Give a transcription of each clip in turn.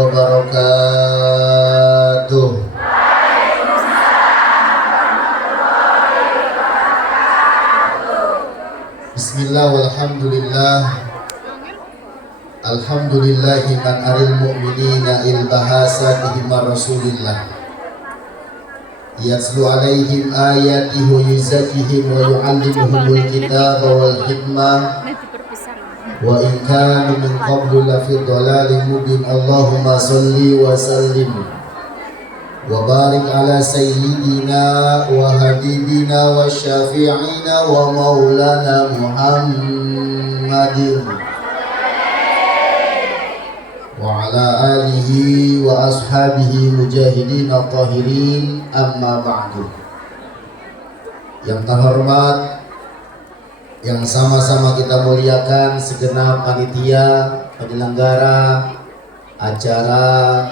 wabarakatuh. Bismillah walhamdulillah. Alhamdulillahi man aril mu'minina ilbahasatihim rasulillah yatslu alaihim ayatihi wa yuzakihim wa yu'allimuhumul kitaba wal hikmah wa in kanu min qablu lafi dhalalin mubin. Allahumma salli wa sallim wa barik ala sayyidina wa habibina wa syafi'ina wa maulana Muhammadin wa ala alihi wa ashabihi mujahidin at-tahirin, amma ba'du. Yang terhormat, yang sama-sama kita muliakan segenap panitia penyelenggara acara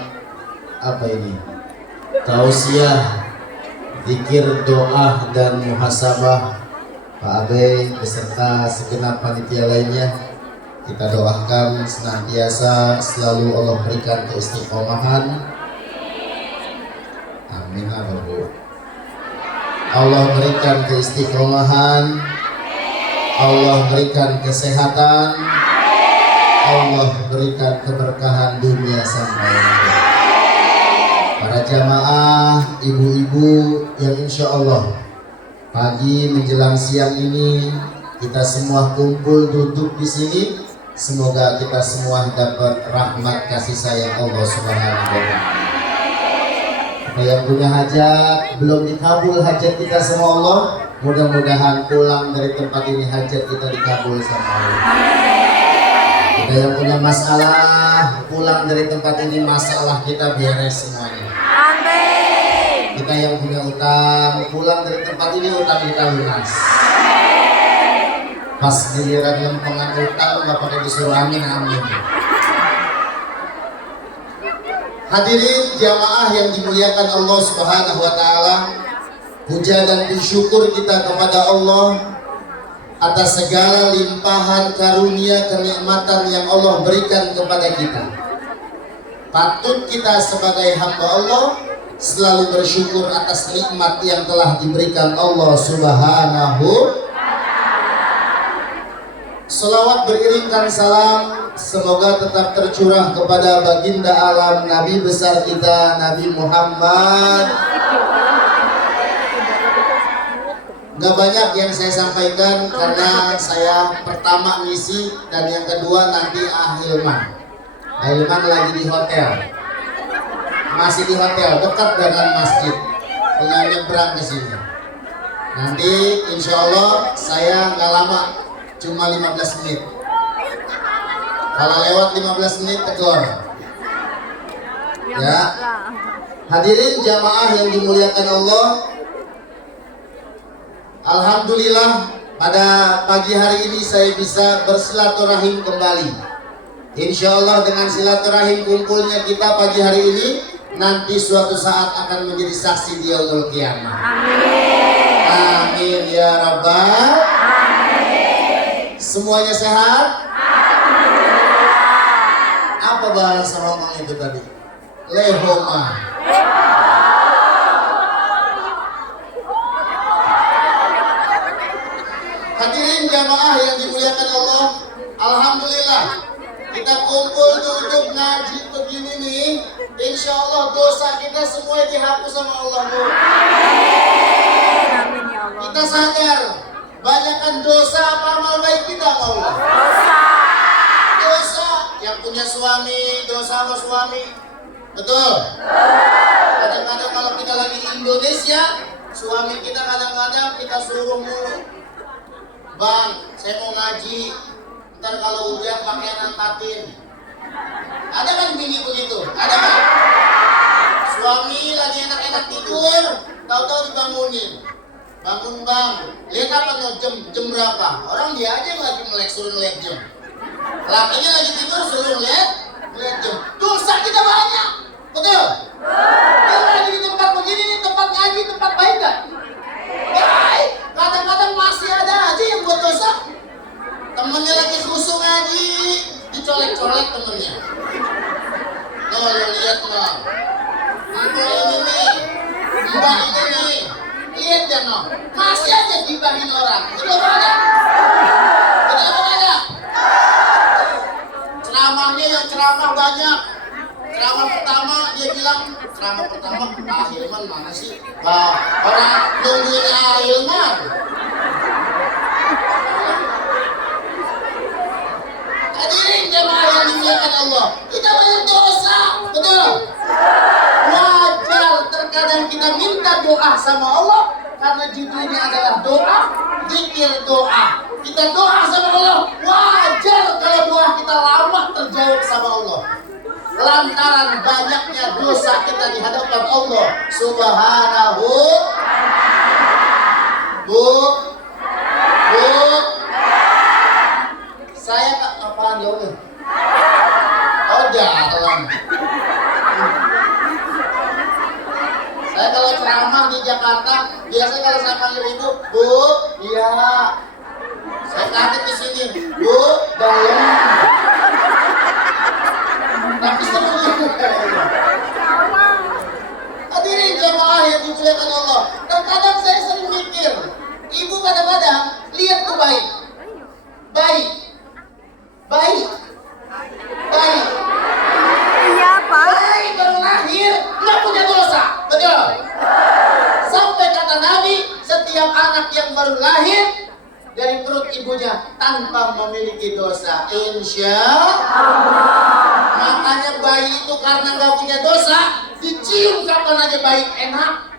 tausiah, zikir, doa dan muhasabah, Pak Abe beserta segenap panitia lainnya. Kita doakan senantiasa selalu Allah berikan keistiqomahan. Amin. Allah berikan keistiqomahan, Allah berikan kesehatan, Allah berikan keberkahan dunia sampai akhir. Para jamaah, ibu-ibu yang insya Allah pagi menjelang siang ini kita semua kumpul duduk di sini. Semoga kita semua dapat rahmat kasih sayang Allah Subhanahu wa Ta'ala. Apa yang punya hajat belum dikabul hajat kita sama Allah, mudah-mudahan pulang dari tempat ini hajat kita dikabul sama Allah. Kita yang punya masalah pulang dari tempat ini masalah kita beres semuanya. Amin. Kita yang punya utang pulang dari tempat ini utang kita lunas. Pas giliran lempengan utang nggak pakai disuruh amin, amin. Hadirin jamaah yang dimuliakan Allah Subhanahu wa Ta'ala, puja dan bersyukur kita kepada Allah atas segala limpahan karunia kenikmatan yang Allah berikan kepada kita. Patut kita sebagai hamba Allah selalu bersyukur atas nikmat yang telah diberikan Allah Subhanahu. Salawat beriringkan salam semoga tetap tercurah kepada baginda alam Nabi besar kita Nabi Muhammad. Gak banyak yang saya sampaikan karena saya pertama ngisi dan yang kedua nanti Ahilman lagi di hotel, masih di hotel dekat dengan masjid, tinggal nyebrang ke sini. Nanti insya Allah saya nggak lama, cuma 15 menit. Kalau lewat 15 menit tegur. Ya. Hadirin jamaah yang dimuliakan Allah, alhamdulillah pada pagi hari ini saya bisa bersilaturahim kembali. Insya Allah dengan silaturahim kumpulnya kita pagi hari ini nanti suatu saat akan menjadi saksi di yaumul qiyamah. Amin. Amin ya rabbal. Semuanya sehat? Apa bahasa Romang itu tadi? Lehoma. Hadirin jamaah yang dimuliakan Allah, alhamdulillah kita kumpul duduk ngaji begini nih, insya Allah dosa kita semua dihapus sama Allah. Kita sadar banyakkan dosa apa amal baik kita Allah? Dosa. Yang punya suami dosa sama suami, betul? Kadang-kadang kalau kita lagi di Indonesia, suami kita kadang-kadang kita suruh mulu, bang saya mau ngaji, ntar kalau hujan pakaian angkatin. Ada kan bini begitu? Ada kan? Suami lagi enak-enak tidur, tahu-tahu dibangunin. Bangun bang, lihat apa no, jam berapa? Orang dia aja yang lagi melek, suruh ngeliat jam. Lakinya lagi tidur, suruh ngeliat jam. Dosa kita banyak, betul? Kita lagi di tempat begini nih, tempat ngaji, tempat baik gak? Baik, kadang-kadang masih ada aja yang buat dosa. Temennya lagi khusyuk ngaji, dicolek-colek temennya. Oh, lo lihat loh. Ibu ini nih, mbak ini nih, lihat ya no, masih aja gibahin orang. Betul apa enggak? Betul apa enggak? Ceramahnya yang ceramah banyak. Ceramah pertama dia bilang, ceramah pertama Hilman mana sih? Orang nungguin Hilman. Hadirin jemaah yang dimuliakan Allah, kita banyak dosa, betul? Wajar terkadang kita minta doa sama Allah karena judulnya adalah doa, zikir doa. Kita doa sama Allah, wajar kalau doa kita lama terjawab sama Allah. Lantaran banyaknya dosa kita di hadapan Allah Subhanahu. Bu, saya apaan jauhnya? Oh jalan. Saya kalau ceramah di Jakarta, biasanya kalau saya panggil ibu, Bu, iya. Saya kaget di sini, Bu, dalam. Tapi sebenarnya hadirin jemaah yang dimuliakan Allah, terkadang saya sering mikir, ibu kadang-kadang lihat tuh baik. Iya, Pak. Bayi baru lahir nggak punya dosa, betul? Sampai kata Nabi, setiap anak yang baru lahir dari perut ibunya tanpa memiliki dosa, insya Allah. Makanya bayi itu karena nggak punya dosa, dicium kapan aja bayi enak,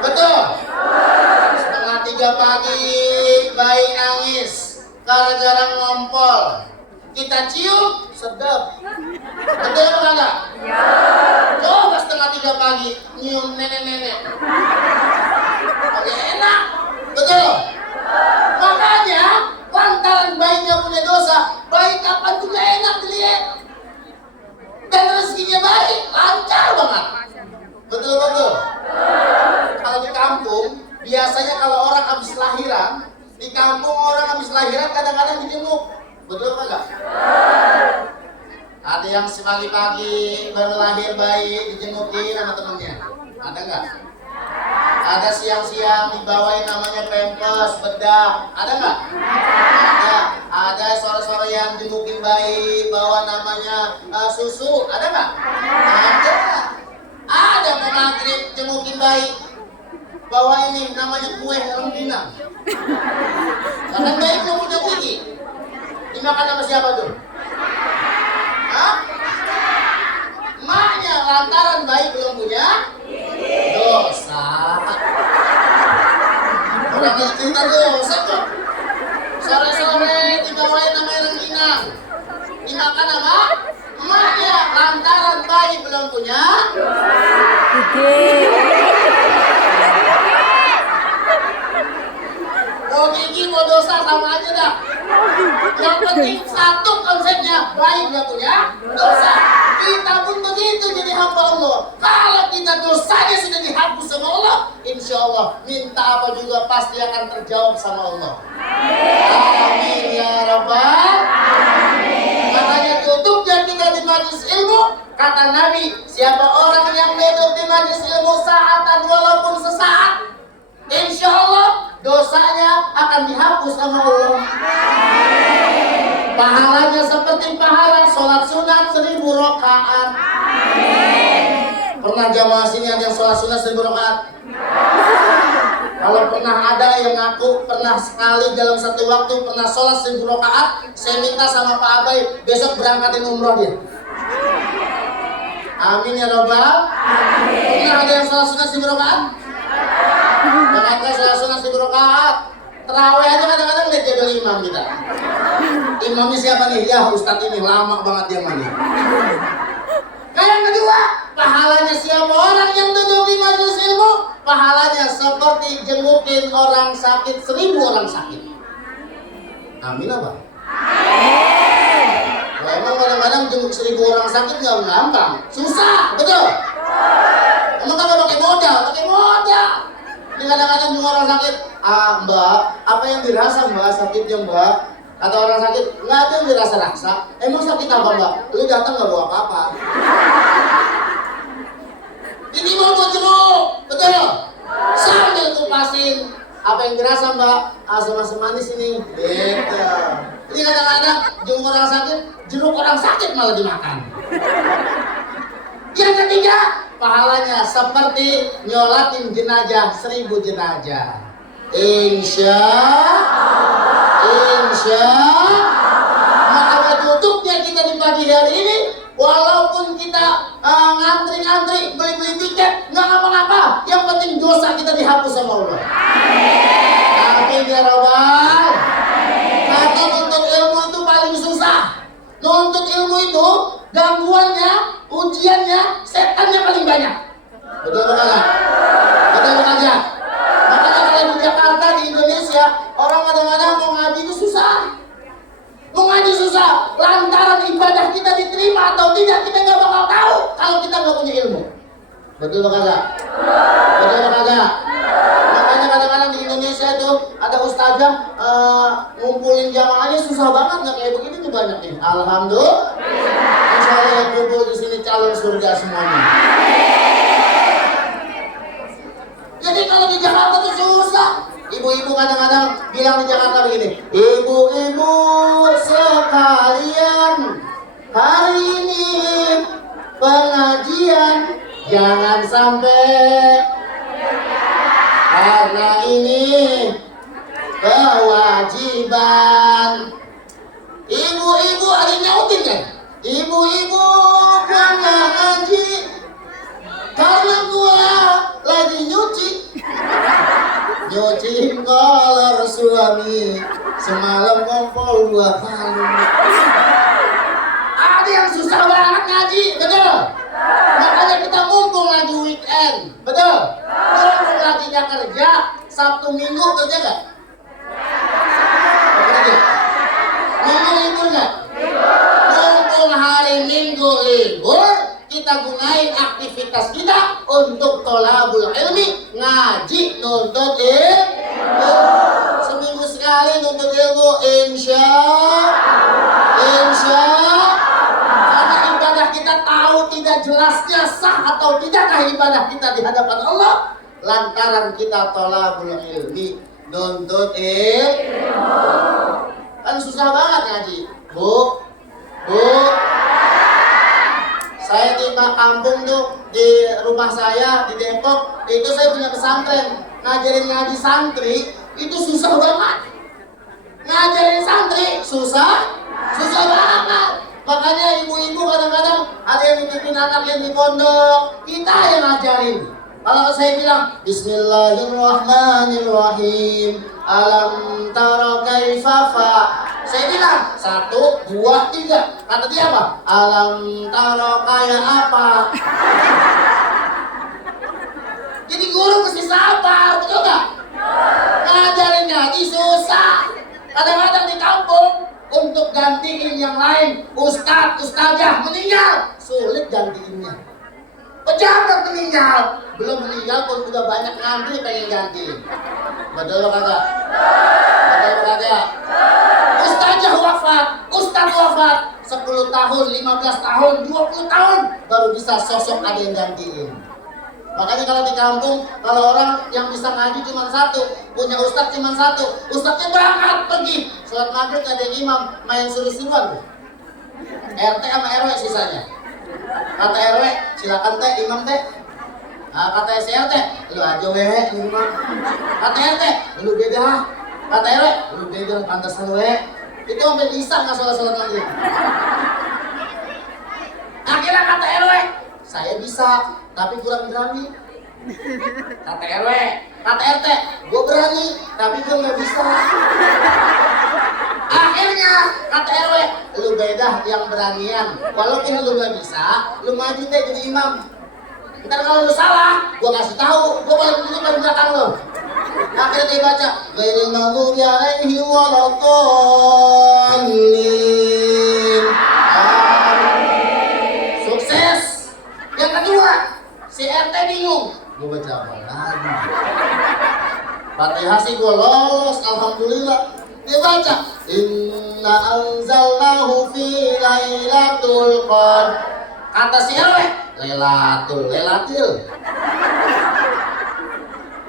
betul? 2:30 pagi bayi nangis gara-gara ngompol, kita cium sedap, betul apa enggak? Ya. Coba 2:30 pagi nyium nenek-nenek, oke enak, betul? Makanya lantaran bayinya punya dosa, bayi kapan juga enak dilihat, dan rezekinya baik, lancar banget, betul. Kalau di kampung biasanya kalau orang habis lahiran, di kampung orang habis lahiran kadang-kadang dijenguk, betul apa enggak? Ada yang pagi-pagi baru lahir bayi dijengukin sama temennya, ada enggak? Ada siang-siang dibawain namanya pempes, bedak, ada enggak? Ada sore-sore yang jengukin bayi bawa namanya susu, ada enggak? Ada mau maghrib jengukin bayi bawa ini namanya kue rengginang. Karena bayi belum punya gigi, dimakan sama siapa tuh? Hah? Emaknya, lantaran bayi belum punya dosa. Orang yang cerita dosa kok. Sore-sore dibawain namanya rengginang, dimakan sama emaknya, lantaran bayi belum punya Gigi. Mau gigi mau dosa sama aja dah. Yang penting satu konsepnya, bayi nggak punya dosa. Kita pun begitu jadi hamba Allah. Kalau kita dosanya sudah dihapus sama Allah, insya Allah minta apa juga pasti akan terjawab sama Allah. Amin ya Rabbal Alamin. Makanya tutupnya kita di majelis ilmu, kata Nabi, siapa orang yang duduk di majelis ilmu saatan walaupun sesaat, insya Allah dosanya akan dihapus sama Allah. Pahalanya seperti pahala sholat sunat 1000 rakaat. Pernah jamaah sini ada yang sholat sunat 1000 rakaat? Kalau pernah ada yang ngaku pernah sekali dalam satu waktu pernah sholat 1000 rakaat, saya minta sama Pak Abai besok berangkatin umroh dia. Amin ya Rabbal. Pernah ada yang sholat sunat 1000 rakaat? Makanya sholat sunat 1000 rakaat. Terawih aja kadang-kadang lihat jadwal imam kita. Imamnya siapa nih? Ya Ustadz ini lama banget dia mandi. Yang kedua, pahalanya siapa orang yang duduk di majelis ilmu, pahalanya seperti jengukin orang sakit 1000 orang sakit. Amin apa? Amin. Emang kadang-kadang jenguk 1000 orang sakit nggak gampang, susah, betul? Emang kalau pakai modal, Ini kadang-kadang jenguk orang sakit, mbak, apa yang dirasa mbak sakitnya mbak? Kata orang sakit, nggak ada yang dirasa-rasa. Emang sakit apa mbak? Lu datang nggak bawa apa-apa. yang dirasa Mbak? Asam-asam manis ini. Gitu. Jadi kadang-kadang jeruk orang sakit malah dimakan. Yang ketiga, pahalanya seperti nyolatin jenazah 1000 jenazah. Insya maka tutupnya kita di pagi hari ini, walaupun kita ngantri-ngantri beli-beli tiket nggak ngapa-ngapa, yang penting dosa kita dihapus sama Allah. Amin ya Rabbal. Karena nuntut ilmu itu paling susah. Nuntut ilmu itu gangguannya, ujiannya, setannya paling banyak. Betul nggak? Betul nggak? Makanya kalau di Jakarta, di Indonesia, orang kadang-kadang mau ngaji itu susah. Mau ngaji susah, lantaran ibadah kita diterima atau tidak, kita nggak bakal tahu kalau kita nggak punya ilmu. Betul nggak? Betul nggak? Makanya kadang-kadang di Indonesia itu ada ustazah ngumpulin jamaahnya susah banget, nggak kayak begini tuh banyak nih. Alhamdulillah. Insya Allah yang kumpul di sini calon surga semuanya. Jadi kalau di Jakarta tuh susah. Ibu-ibu kadang-kadang bilang di Jakarta begini, ibu-ibu sekalian, hari ini pengajian jangan sampai, karena ini kewajiban. Ibu-ibu ada yang nyautin kan? Ibu-ibu gua nggak ngaji karena gua lagi nyuci kolor suami, semalam ngompol 2 kali. Ada yang susah banget ngaji, betul? Makanya kita mumpung lagi weekend, betul? Mumpung lagi gak kerja, Sabtu Minggu kerja gak? Kerja. Minggu libur gak? Mumpung hari Minggu libur, kita gunain aktivitas kita untuk tholabul ilmi, ngaji, nuntut ilmu. Seminggu sekali nuntut ilmu, insya karena ibadah kita tahu tidak jelasnya sah atau tidakkah ibadah kita di hadapan Allah, lantaran kita tholabul ilmi, nuntut ilmu. Kan susah banget ngaji, Bu. Saya di kampung tuh, di rumah saya di Depok, itu saya punya pesantren. Ngajarin ngaji santri itu susah banget. Ngajarin santri susah banget. Makanya ibu-ibu kadang-kadang ada yang nitipin anak yang di pondok, kita yang ngajarin. Kalau saya bilang Bismillahirrahmanirrahim, alam tara kaifa fa, saya bilang 1, 2, 3. Kata dia apa? Alam tara kayak apa? Jadi guru mesti sabar, betul nggak? Ngajarin ngaji susah. Kadang-kadang di kampung untuk gantiin yang lain, ustazah meninggal, sulit gantiinnya. Pejabat meninggal, belum meninggal pun udah banyak ngantri pengen ganti. Betul kagak? Betul kagak? Ustazah wafat, ustaz wafat, 10 tahun, 15 tahun, 20 tahun baru bisa sosok ada yang gantiin. Makanya kalau di kampung, kalau orang yang bisa ngaji cuma 1, punya ustaz cuma 1, ustaznya berangkat pergi, sholat maghrib ada imam, main suruh-suruhan tuh. RT sama RW sisanya. Kata RW, silakan teh, imam teh. Kata SRT, lu aja wewe, imam. Kata RT, lu beda. Kata RW, lu beda, pantasan wewe. Itu sampai bisa nggak sholat maghrib. Akhirnya kata RW, saya bisa, tapi kurang berani. Kata RW, kata RT, gue berani, tapi gue nggak bisa. Akhirnya kata RW, lu beda yang beranian. Walaupun lu nggak bisa, lu maju deh jadi imam. Ntar kalau lu salah, gue kasih tahu, gue paling dulu paling belakang lu. Akhirnya dia baca, ghairil maghdubi alaihim waladdallin. Sukses. Yang kedua, si RT bingung, gue baca apa lagi? Fatihah sih gue lolos, alhamdulillah. Dia baca, inna anzalnahu fi lailatul qadr. Kata si RW, lelatil.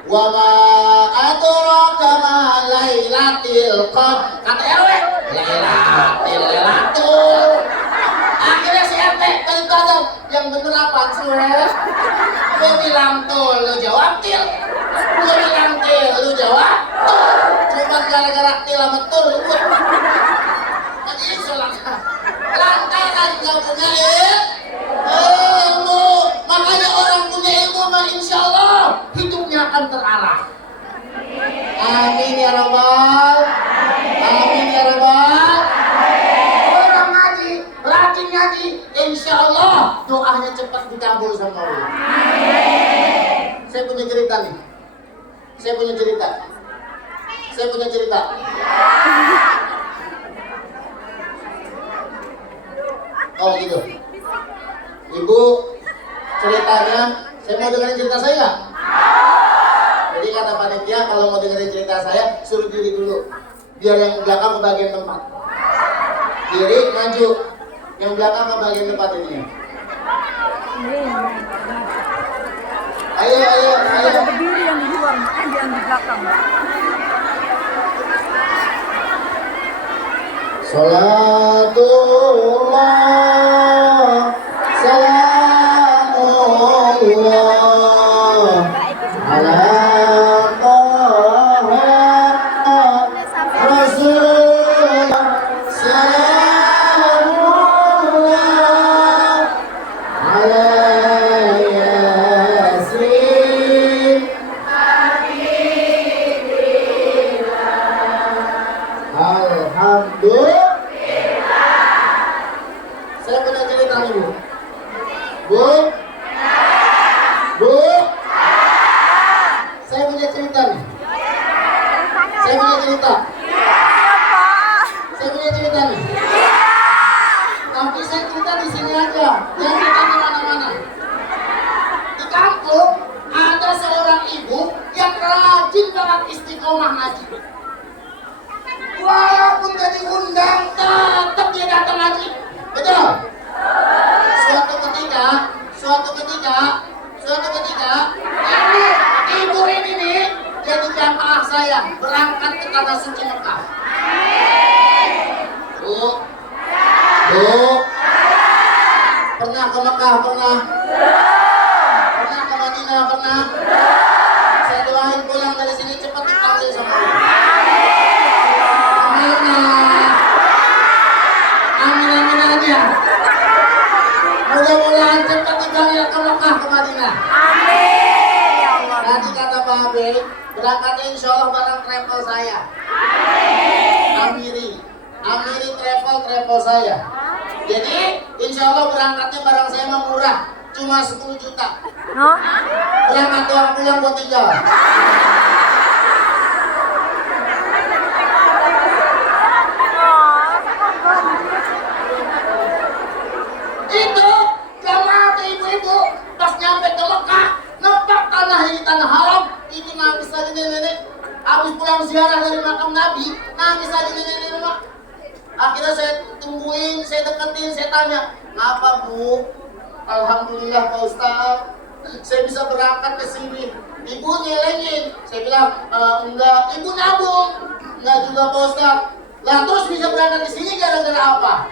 Wa ma adraka ma lailatul qadar. Kata RW, lailatul. Akhirnya si RT tanya, yang bener apa cuy? Gue bilang tuh, lu jawab til. Gue bilang til, lu jawab tuh. Cuma gara-gara til sama tuh lu gue. Jadi selangkah. Lantaran gak punya ilmu. Makanya orang punya ilmu mah insya Allah hidupnya akan terarah. Amin ya Rabbal. Amin ya Rabbal. Orang ngaji, rajin ngaji, insya Allah doanya cepat dikabul sama Allah. Saya punya cerita nih. Saya punya cerita. Oh gitu. Ibu ceritanya, saya mau dengerin cerita saya nggak? Jadi kata panitia kalau mau dengerin cerita saya suruh diri dulu, biar yang belakang ke bagian tempat. Diri maju, yang belakang ke bagian tempat ini. Ayo. Berdiri yang di luar, yang di belakang. Salatullah, salamullah, ala Taha Rasulullah, salamullah, ala Yasin, alhamdulillah. Saya punya cerita nih Bu. Saya punya cerita nih. Saya punya cerita nih. Tapi saya cerita di sini aja, jangan cerita di mana-mana. Di kampung ada seorang ibu yang rajin banget istiqomah ngaji. Walaupun gak diundang, tetap dia datang ngaji. Betul? Suatu ketika ini ibu ini nih jadi jamaah saya berangkat ke tanah suci Mekah. Bu, pernah ke Mekah? Pernah ke Madinah? Pernah? Saya doain pulang dari sini cepat dipanggil sama Allah. Amin aja. Mudah-mudahan cepat dipanggil ke Mekah, ke Madinah. Amin ya Allah. Tadi kata Pak Habib, berangkatnya insya Allah bareng travel saya. Amiri travel saya. Jadi insya Allah berangkatnya barang saya mah murah, cuma 10 juta. Berangkat doang, pulang buat tinggal. Itu jamaah ibu-ibu pas nyampe ke Mekah, nempak tanah ini tanah haram, itu nangis aja nenek. Habis pulang ziarah dari makam Nabi, nangis aja nenek. Akhirnya saya tungguin, saya deketin, saya tanya, "Ngapa Bu?" "Alhamdulillah Pak Ustaz, saya bisa berangkat ke sini." Ibu nyelengin. Saya bilang, "Enggak." "Ibu nabung." "Enggak juga Pak Ustaz." "Lah terus bisa berangkat ke sini gara-gara apa?"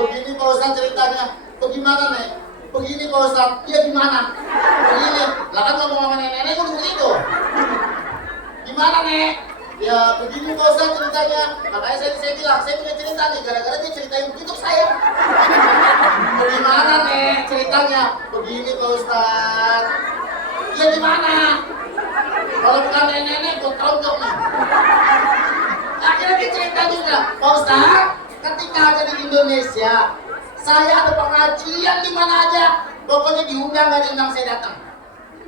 "Begini Pak Ustaz ceritanya." "Bagaimana Nek?" "Begini Pak Ustaz." "Iya gimana?" "Begini." Lah kan ngomong sama nenek kudu begitu. "Gimana Nek?" "Ya begini Pak Ustaz ceritanya." Makanya saya bilang, saya punya cerita nih, gara-gara dia ceritain begitu saya. "Bagaimana Nek ceritanya?" "Begini Pak Ustaz." "Ya gimana?" "Kalau bukan nenek gue tonjok nih." Akhirnya dia cerita juga, "Pak Ustaz, ketika ada di Indonesia, saya ada pengajian di mana aja, pokoknya diundang nggak diundang saya datang."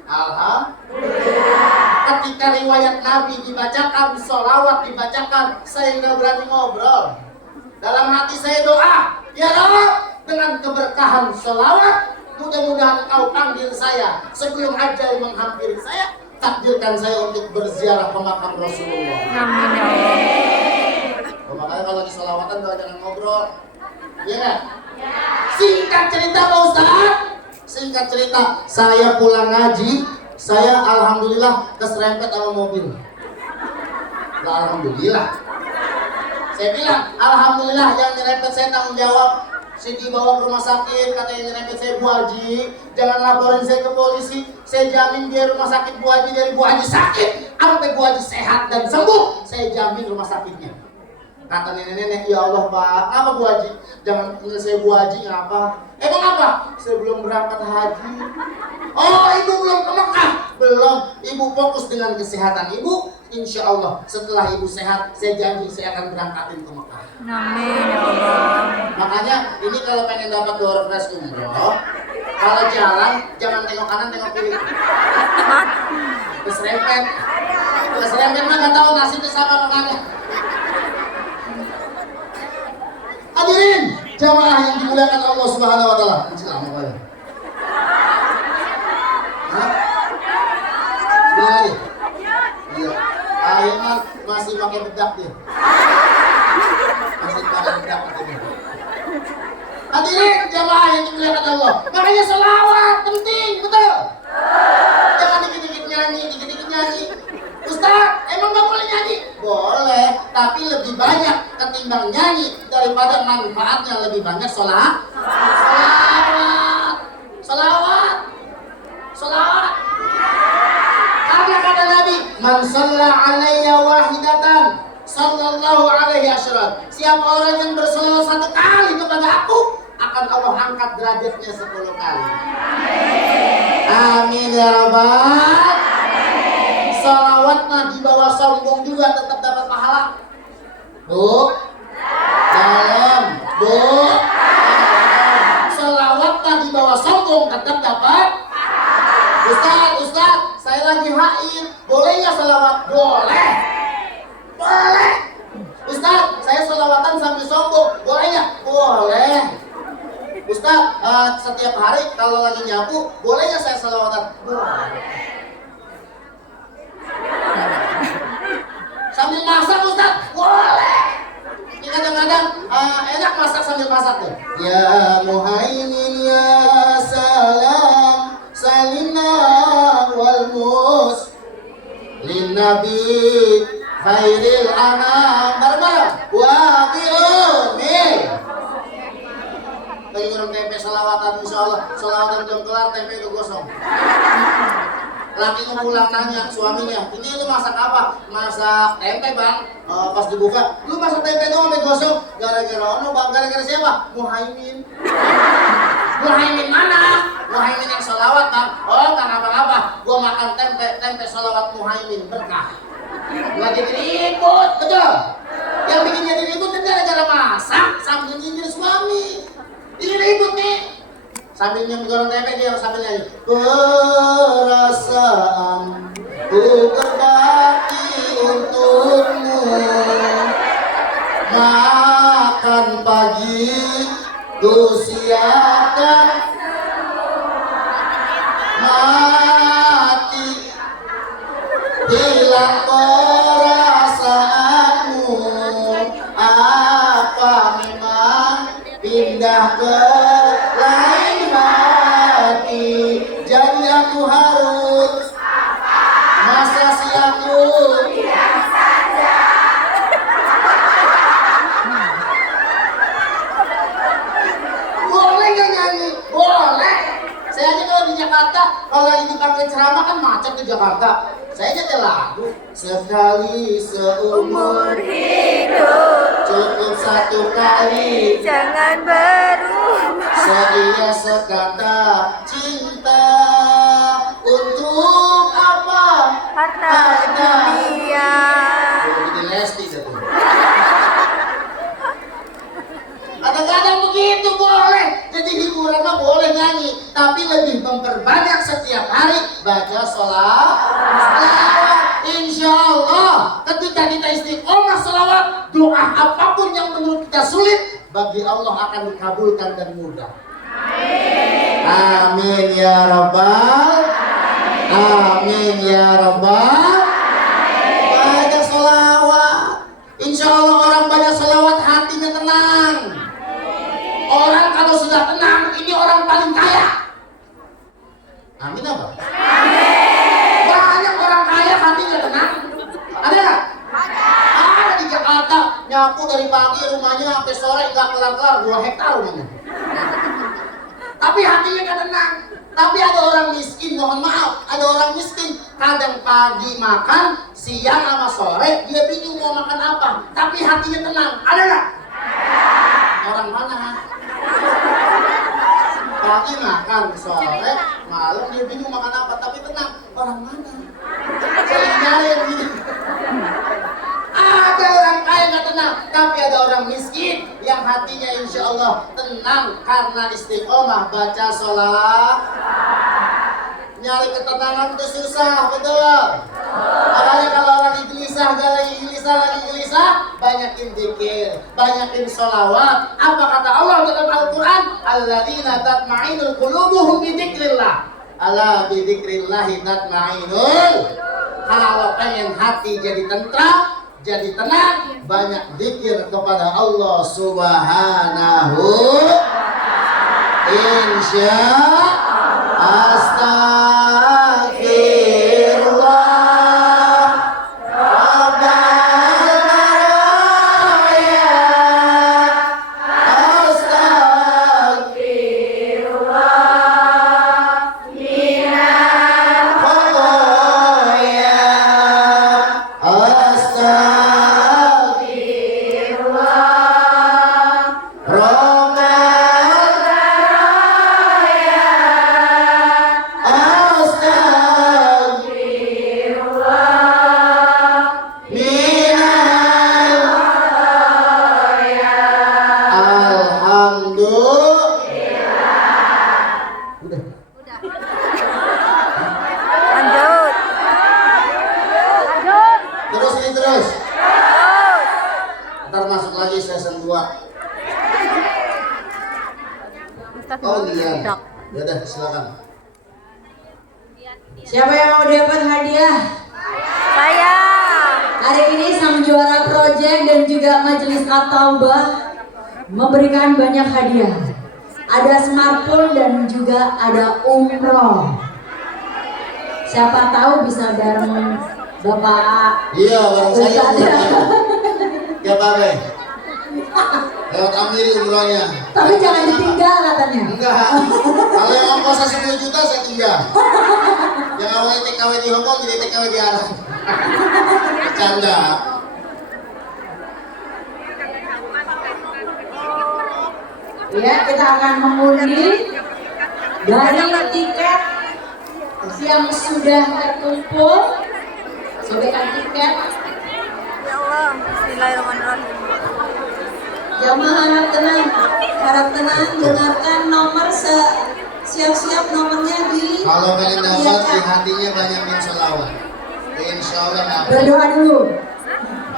Alhamdulillah. Ketika riwayat Nabi dibacakan, sholawat dibacakan, saya nggak berani ngobrol. Dalam hati saya doa, "Ya Allah, dengan keberkahan sholawat, mudah-mudahan Engkau panggil saya sebelum ajal menghampiri saya, takdirkan saya untuk berziarah ke makam Rasulullah." Amin ya Allah. Makanya kalau lagi sholawatan jangan ngobrol, iya nggak? Singkat cerita Pak Ustaz, saya pulang ngaji Saya alhamdulillah keserempet sama mobil. Lah alhamdulillah. Saya bilang alhamdulillah yang nyerempet saya tanggung jawab. Saya dibawa ke rumah sakit, katanya nyerempet saya Bu Haji. Jangan laporin saya ke polisi. Saya jamin biar rumah sakit Bu Haji dari Bu Haji sakit sampai Bu Haji sehat dan sembuh. Saya jamin rumah sakitnya. Kata nenek-nenek, ya Allah Pak, apa Bu Haji? Jangan panggil saya Bu Haji, ngapa? Emang apa? Saya belum berangkat haji. Oh, ibu belum ke Mekah? Belum. Ibu fokus dengan kesehatan ibu. Insya Allah setelah ibu sehat, saya janji saya akan berangkatin ke Mekah. Amin ya Allah. Makanya ini kalau pengen dapat door fresh umroh, kalau jalan jangan tengok kanan tengok kiri. Keserempet. Keserempet mah nggak tahu nasi itu sama makanya. Hadirin jamaah yang dimuliakan Allah Subhanahu wa taala. Lama Pak. Hah? Sebentar lagi. Iya. Ayah masih pakai bedak dia. Masih pakai bedak dia. Hadirin jamaah yang dimuliakan Allah. Makanya selawat penting, betul? Jangan dikit-dikit nyanyi. Ustaz, emang nggak boleh nyanyi? Boleh, tapi lebih banyak ketimbang nyanyi daripada manfaatnya lebih banyak Salawat. Karena kata Nabi, man shalla alayya wahidatan sallallahu alaihi asyran. Siapa orang yang berselawat satu kali kepada aku, akan Allah angkat derajatnya 10 kali. Amin ya rabbal. Salawat mah di bawah sombong juga tetap dapat pahala. Bu, dalam, bu. Salawat mah di bawah sombong tetap dapat. Ustaz, saya lagi haid, boleh nggak salawat? Boleh. Ustaz, saya salawatan sambil sombong, boleh nggak? Boleh. Ustaz, setiap hari kalau lagi nyapu, boleh nggak saya salawatan? Boleh. Sambil masak Ustaz? Boleh. Ini kadang-kadang enak masak sambil masak tuh. Ya Muhaimin ya salam salimna wal mus lin nabi khairil anam bareng-bareng wa bi'umil. Lagi ngurung tempe salawatan insyaallah. Salawatan belum kelar tempe itu gosong. Lakinya pulang nanya suaminya, ini lu masak apa? Masak tempe bang. Pas dibuka, lu masak tempe doang sampai gosong. Gara-gara ono bang, gara-gara siapa? Muhaimin. Muhaimin mana? Muhaimin yang sholawat bang. Oh nggak apa-apa, gua makan tempe sholawat Muhaimin berkah. Lagi ribut, betul? Yang bikin jadi ribut itu gara-gara masak sambil nyindir suami. Ini ribut nih. Sambil goreng tempe dia sambil nyanyi. Perasaan ku berbakti untukmu, makan pagi ku siapkan, mati hilang perasaanmu. Apa memang pindah ke lain hati, jadi aku harus masa si aku boleh nggak nyanyi? Boleh. Saya aja kalau di Jakarta, kalau lagi dipanggil ceramah kan macet di Jakarta. Saya nyetel lagu sekali seumur hidup, cukup satu kali, Jangan berubah. seia sekata cinta. Untuk apa? Harta dunia. Ini Lesti gitu. Kadang-kadang begitu boleh. Jadi hiburan mah boleh nyanyi, tapi lebih memperbanyak setiap hari baca sholawat. Insya Allah ketika kita istiqomah sholawat, doa apapun yang menurut kita sulit bagi Allah akan dikabulkan dan mudah. Amin ya rabbal. Amin ya rabbal. Banyak sholawat. Insya Allah orang banyak sholawat hatinya tenang. Orang kalau sudah tenang, ini orang paling kaya. Amin apa? Amin. nyapu dari pagi rumahnya sampai sore nggak kelar-kelar 2 hektar rumahnya. Tapi hatinya nggak tenang. Tapi ada orang miskin, mohon maaf, ada orang miskin kadang pagi makan, siang sama sore dia bingung mau makan apa. Tapi hatinya tenang. Ada nggak? Orang mana? Pagi makan, sore, malam dia bingung makan apa. Tapi tenang. Orang mana? Saya nyari yang gini. Ada orang kaya nggak tenang, tapi ada orang miskin yang hatinya insya Allah tenang karena istiqomah baca sholat. Nyari ketenangan itu susah, betul? Makanya kalau orang gelisah, lagi gelisah, banyakin zikir, banyakin sholawat. Apa kata Allah dalam Al-Quran? Alladzina tatma'inul qulubuhum bidzikrillah. Ala bidzikrillahi tatma'inul. Kalau pengen hati jadi tentram, jadi tenang, banyak zikir kepada Allah Subhanahu. Insya Astagfirullah Rabbal baraya. Astagfirullah minal khotoya. Terus. Ntar masuk lagi season 2. Oh iya. Ya udah, silakan. Siapa yang mau dapat hadiah? Saya. Hari ini sang juara project dan juga Majelis At-Taubah memberikan banyak hadiah. Ada smartphone dan juga ada umroh. Siapa tahu bisa bareng Bapak. Iya, bareng saya. Ustaz. Ya Pak Be. Lewat Amiri umrohnya. Tapi jangan ditinggal katanya. Enggak. Kalau yang ongkosnya 10 juta saya tinggal. Yang awalnya TKW di Hongkong jadi TKW di Arab. Bercanda. Ya, kita akan mengundi dari tiket yang sudah terkumpul. Sobekan tiket. Ya Allah, Bismillahirrahmanirrahim. Jamaah harap tenang, dengarkan nomor siap-siap nomornya di. Kalau pengen dapat di hatinya banyakin selawat. Insya Allah dapat. Berdoa dulu.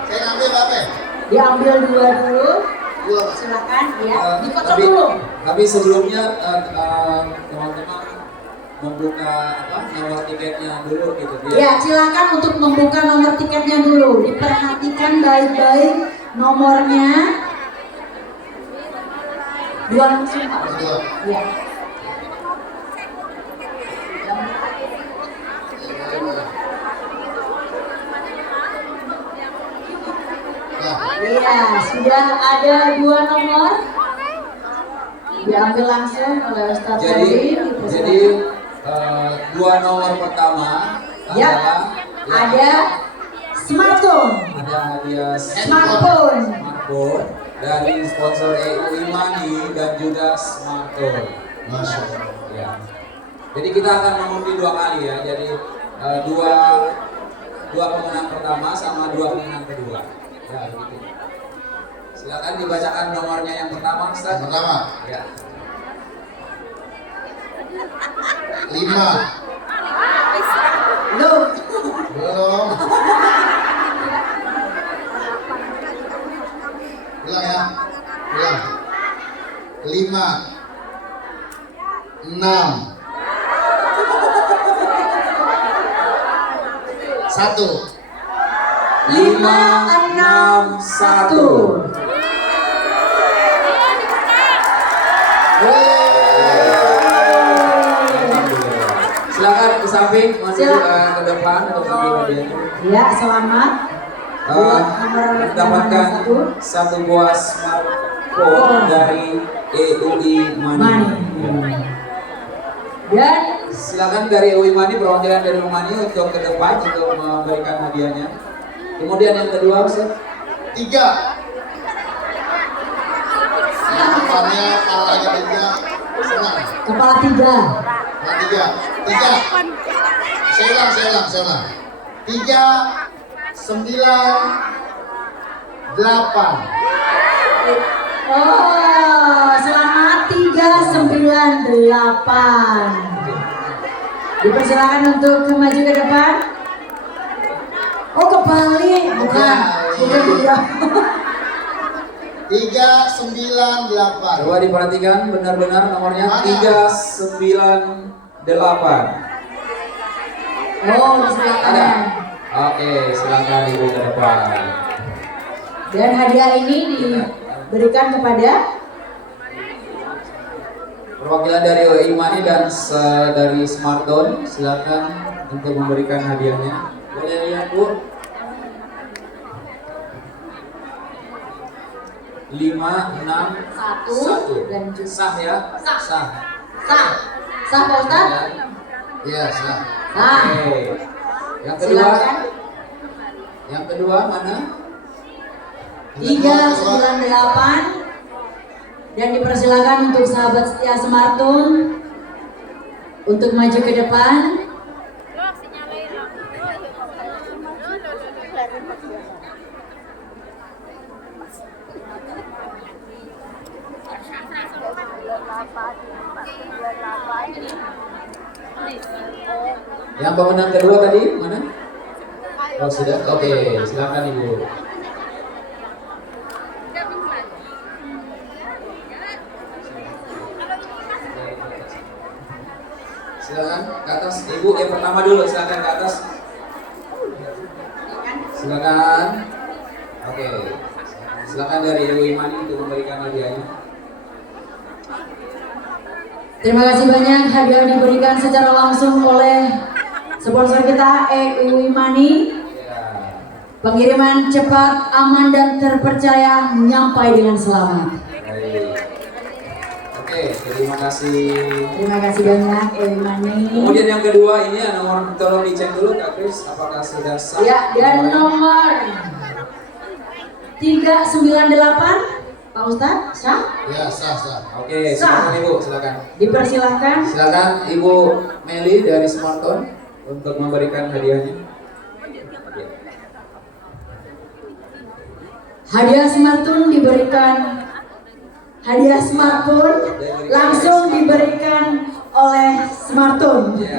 Saya ngambil Pak Be. Diambil dua dulu. Dua. Silakan ya. Dikocok dulu. Tapi sebelumnya teman-teman membuka nomor tiketnya dulu gitu Ya, silakan untuk membuka nomor tiketnya dulu. Diperhatikan baik-baik nomornya. Dua langsung Pak. Dua. Ya. Ya. Iya, sudah ada dua nomor. Diambil langsung oleh Ustadz Ferry. Jadi dua nomor pertama Ya, adalah ada smartphone. ada hadiah Smartphone. smartphone dari sponsor EU Imani dan juga smartphone. Masya Allah. Ya. Jadi kita akan mengundi 2 kali ya. Jadi dua pemenang pertama sama 2 pemenang kedua. Ya begitu. Silakan dibacakan nomornya yang pertama, Ustaz. Yang pertama. Ya. 5. Loh, Belum. Ulang ya. Ulang. 5. 6. 1. 561. Silakan ke samping, maju Silakan. ke depan untuk mengambil hadiahnya. Ya, selamat. mendapatkan satu buah smartphone dari EUI Money. Dan Silakan dari EUI Money, perwakilan dari EUI Money untuk ke depan untuk memberikan hadiahnya. Kemudian yang kedua, Ustaz. 3. Depannya palanya 3. Senang. kepala 3. Nah, 3. 3. Saya ulang. 3, 9, 8. Oh, selamat 398. Dipersilakan untuk maju ke depan. Oh, kebalik, bukan 3. 398. Coba diperhatikan benar-benar nomornya 398. Oh, silakan. Ada. Oke, silakan Ibu ke depan. Dan hadiah ini diberikan kepada Perwakilan dari EUI Money dan dari Smartphone, silakan untuk memberikan hadiahnya. Boleh lihat, Bu. 5, 6, 1. dan juga Sah ya? Sah. Sah. sah. Sah, Pak Ustaz? Iya, sah. Sah. Oke. Yang kedua. Silakan. Yang kedua mana? 398. Dan dipersilakan untuk sahabat setia Smartphone untuk maju ke depan. Yang pemenang kedua tadi mana? Oh sudah, oke, silakan Ibu. Silakan ke atas, Ibu yang pertama dulu, silakan ke atas. Silakan. Oke. Silakan dari EUI Money untuk memberikan hadiahnya. Terima kasih banyak, hadiah diberikan secara langsung oleh sponsor kita EUI Money. Ya. Pengiriman cepat, aman dan terpercaya nyampai dengan selamat. Baik. Oke, terima kasih. Terima kasih banyak EUI Money. Kemudian yang kedua ini nomor, tolong dicek dulu Kak Kris apakah sudah sah. Ya, dan nomor 398 Pak Ustadz, sah? Ya, sah. Oke, Sah. silakan Ibu, silakan. Dipersilahkan. Silakan Ibu Meli dari Smartphone untuk memberikan hadiahnya. Hadiah smartphone diberikan. Hadiah smartphone langsung diberikan oleh smartphone Ya,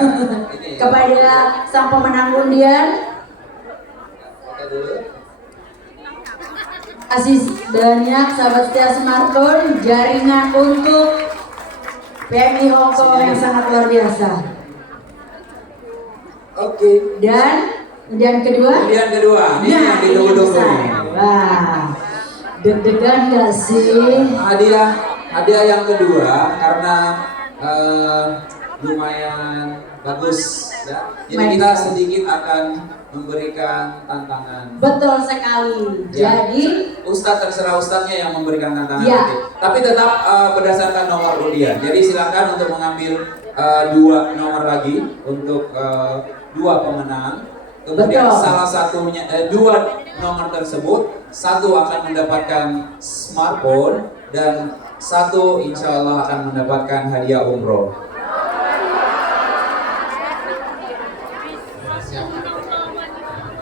ini. kepada sang pemenang undian. Oke dulu. Kasih banyak sahabat setia smartphone, jaringan untuk PMI Hongkong yang sangat luar biasa. Oke. Dan undian kedua. Undian kedua, ini yang ini ditunggu-tunggu besar. nih. Wah, deg-degan gak sih? Hadiah yang kedua karena lumayan bagus ya. Jadi kita sedikit akan memberikan tantangan. Betul sekali. Ya. Jadi Ustadz terserah Ustadznya yang memberikan tantangan Ya. nanti. Tapi tetap berdasarkan nomor undian. Jadi silakan untuk mengambil 2 nomor lagi untuk 2 pemenang. Kemudian Betul. salah satunya 2 nomor tersebut, satu akan mendapatkan smartphone dan satu insya Allah akan mendapatkan hadiah umroh.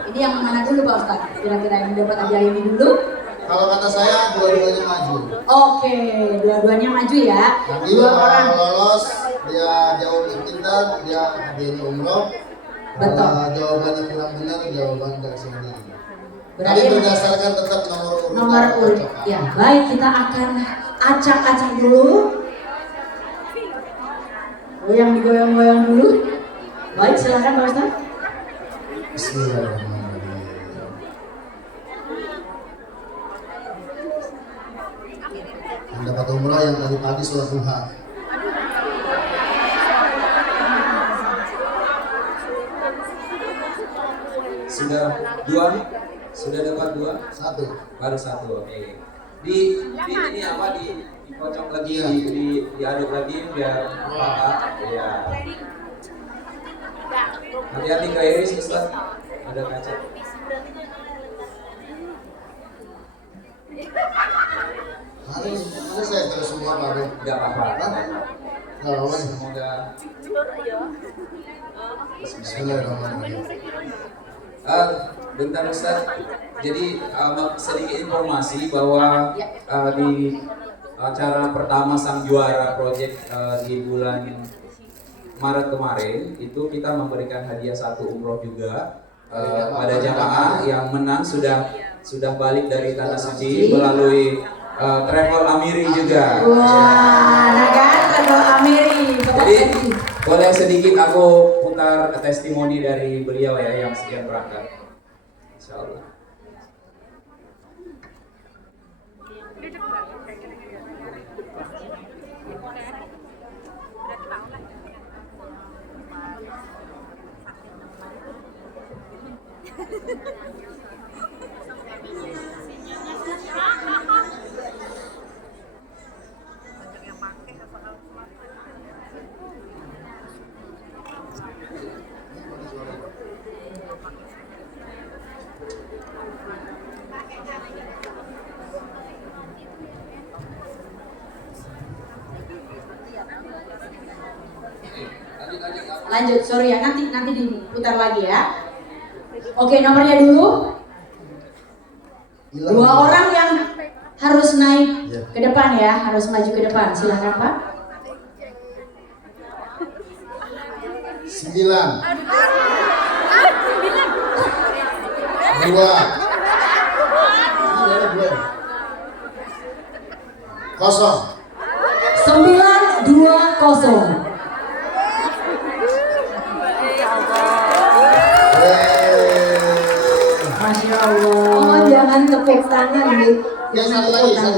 ini yang mana dulu Pak Ustadz? Kira-kira yang mendapat hadiah ini dulu? Kalau kata saya dua-duanya maju. Oke, dua-duanya maju ya. Nanti Dua kalau orang. lolos dia jauh lebih pintar, dia hadiahnya umroh. Betul. Kalau jawabannya kurang benar, jawaban dari sini. Berarti Tapi berdasarkan tetap nomor urut. nomor urut. Ya, baik, kita akan acak-acak dulu. Goyang digoyang-goyang dulu. Baik, silakan Pak Ustadz. Bismillahirrahmanirrahim. Mendapat umrah yang tadi pagi sholat duha. Sudah Sudah dapat 2? Satu. Baru 1, oke. Di ini apa dikocok lagi, diaduk lagi biar rata. Ya. Hati-hati Kak Iris, Ustaz. Ada kaca. Mana saya terus semua baru. Enggak apa-apa. Nggak apa-apa. Semoga Bismillahirrahmanirrahim. bentar Ustaz. Jadi sedikit informasi bahwa di acara pertama Sang Juara Project di bulan Maret kemarin itu kita memberikan hadiah 1 umroh juga pada jamaah yang menang sudah balik dari Tanah Suci melalui Travel Amiri juga. Wah, nah kan Travel Amiri. Jadi boleh sedikit aku putar testimoni dari beliau ya yang sekian berangkat. Insya Allah. Lanjut, sorry ya, nanti diputar lagi ya. Oke, nomornya dulu. 2 orang yang harus naik ke depan ya, harus maju ke depan. Silakan Pak. 9. 2. 0. 920. Masya Allah. Oh, jangan tepuk tangan gitu. Ya, satu lagi. 1. 0.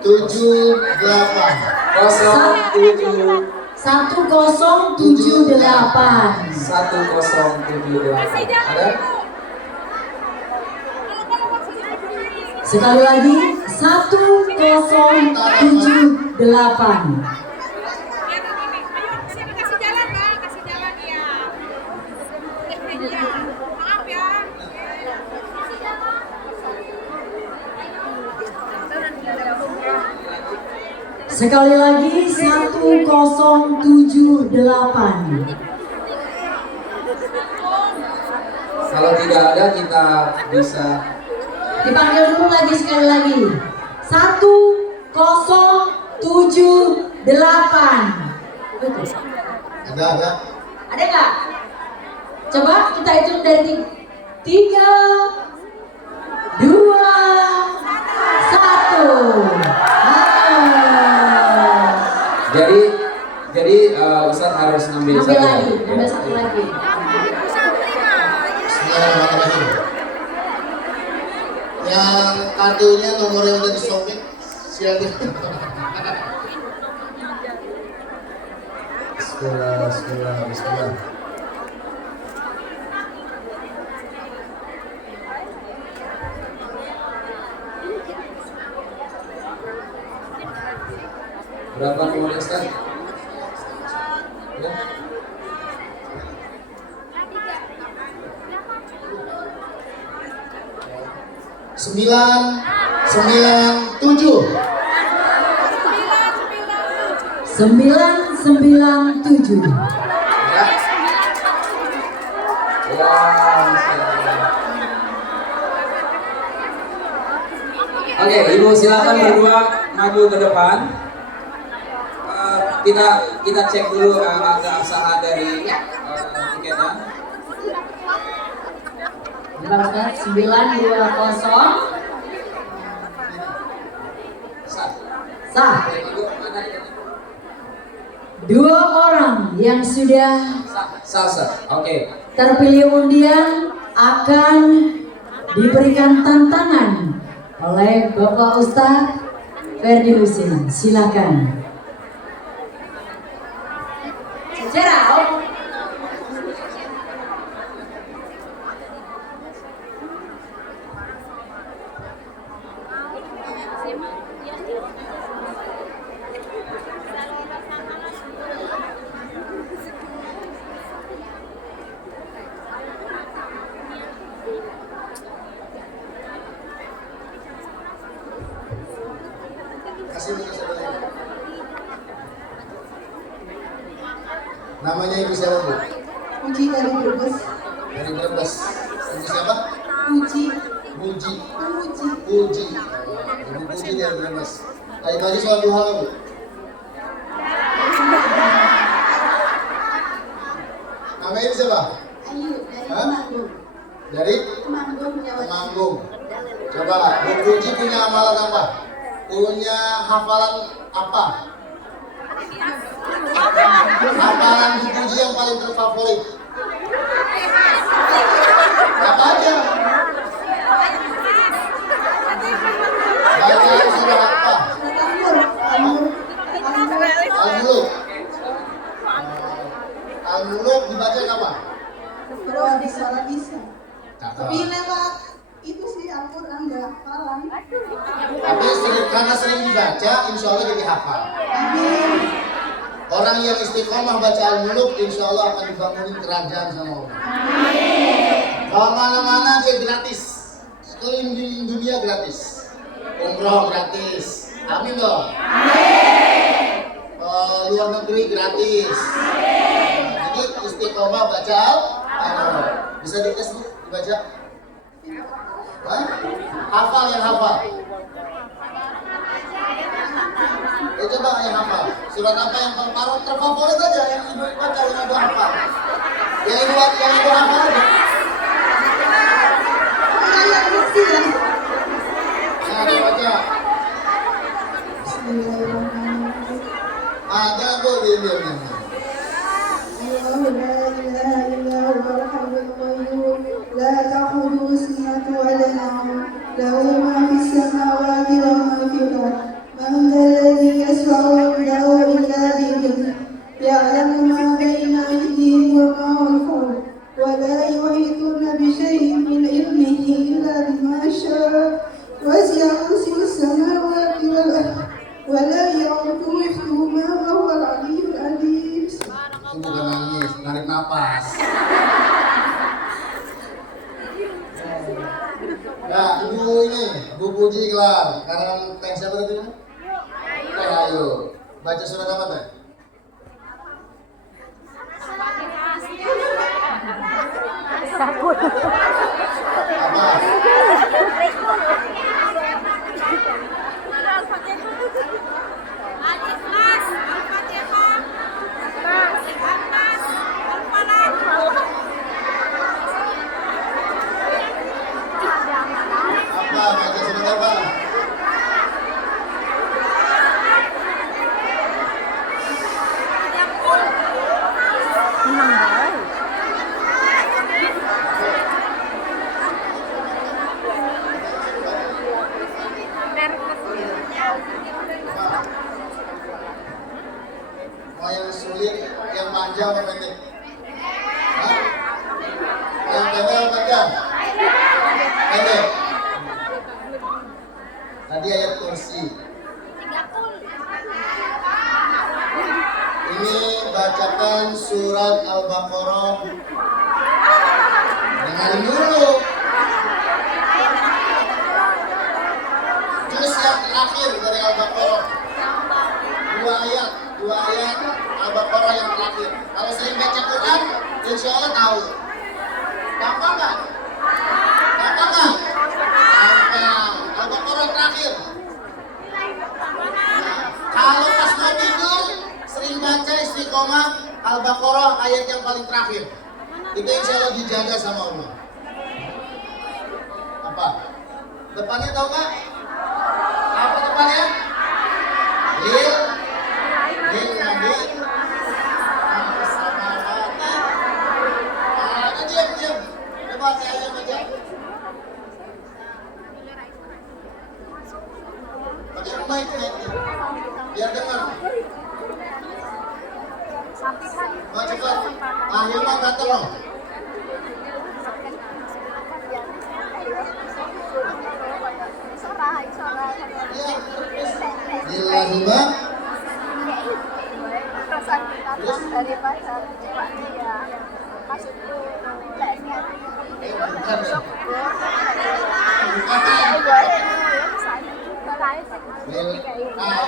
7, 8. 1078. 1078. Ada? Sekali lagi 1078. Kasih jalan Kak, kasih jalan ya. Maaf ya. Sekali lagi 1078. Kalau tidak ada kita bisa Dipanggil dulu lagi sekali lagi. 1078. Betul. Ada. Ada nggak? Coba kita hitung dari 3, 2, 1. Jadi Ustaz harus ngambil Ambil satu lagi, ambil satu lagi. Bismillahirrahmanirrahim. Yang kartunya nomornya udah disobek, siapin. Bismillah. berapa nomor Ustaz? Ya. Sembilan, 7. 997. Oke, Ibu silakan berdua maju ke depan. Kita cek dulu agak usaha dari tiketnya. 920. Sah. Ibu mana ini? 2 orang yang sudah Sah. Oke. terpilih undian akan diberikan tantangan oleh Bapak Ustadz Ferdi Husin. Silakan. Cerau. Kasih dulu saudara. Namanya ibu siapa bu? Uji dari Brebes. Dari Brebes. Ibu siapa? Uji. Puji. Uji. Puji. Ibu Puji dari Brebes. Tadi pagi sholat duha nggak, bu? Namanya ibu siapa? Ayu dari Hah? Temanggung. Dari Temanggung, Jawa Timur. Temanggung. Coba, Bu Puji punya amalan apa? Punya hafalan apa? Hafalan Bu Puji yang paling terfavorit? Apa aja? Bacaan surah apa? Al-Muluk. Al-Muluk dibaca apa? Kalau di sholat bisa. Tapi Cakep. lewat itu sih Al-Quran nggak hafalan. Tapi karena sering dibaca, insya Allah jadi hafal. Amin. Orang yang istiqomah baca Al-Muluk, insya Allah akan dibangunin kerajaan sama Allah. Kalau mana-mana dia gratis. Keliling dunia gratis. Umroh gratis. Amin dong. Luar negeri gratis. Jadi istiqomah baca Al-Muluk. Bisa dites bu, dibaca? Hah? Hafal yang hafal. Coba yang hafal. Surat apa yang paling terfavorit aja yang ibu baca, yang ibu hafal. Yang ibu hafal aja. Ayat kursi ya. Yang ada baca. Bismillahirrahmanirrahim. Jangan bu, diam. الله لا إله إلا هو الحي القيوم لا تأخذه سنة ولا نوم له ما في السماوات وما في الأرض من ذا الذي يشفع عنده إلا بإذنه يعلم ما بين أيديهم وما خلفهم ولا يحيطون بشيء من علمه إلا بما شاء وسع كرسيه السماوات والأرض ولا يعود حفظهما وهو العلي العليم. Itu bukan nangis, narik napas. Nah, ibu ini, Bu Puji kelar. Sekarang teh siapa tadi? Teh Ayu. Baca surat apa teh? Apa? Al-Ikhlas, Al-Fatihah, Al-Nas, Al-Falaq. Apa? Baca surat apa? Mau yang sulit, yang panjang apa pendek? Hah? Yang pendek apa panjang? Pendek. Tadi ayat kursi. Ini bacakan surat Al-Baqarah. Dengarin dulu. Juz yang terakhir dari Al-Baqarah. Dua ayat Al-Baqarah yang terakhir. Kalau sering baca Quran, insya Allah tahu. Gampang nggak? Gampang nggak? Gampang. Al-Baqarah terakhir. Nah, kalau pas mau tidur, sering baca istiqomah Al-Baqarah ayat yang paling terakhir. Itu insya Allah dijaga sama Allah. Apa? Depannya tahu nggak? Apa depannya? Lil Nabi Samawati. Diam. Coba saya baca. Hilman datang loh. Gila Hilman. dari pasar ya maksudku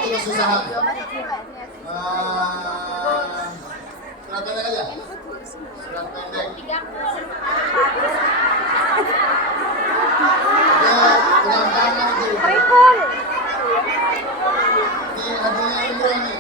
itu kesusahan. Surat pendek aja. Surat pendek. Udah tangan itu. Rikul. Ini hadiahnya umroh nih.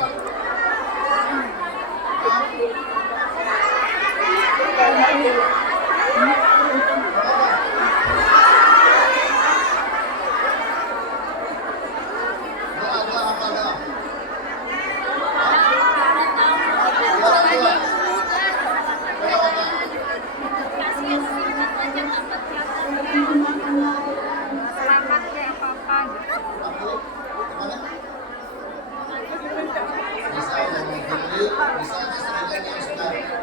Selamat ya Papa. Bisa yang membeli, bisa yang sudah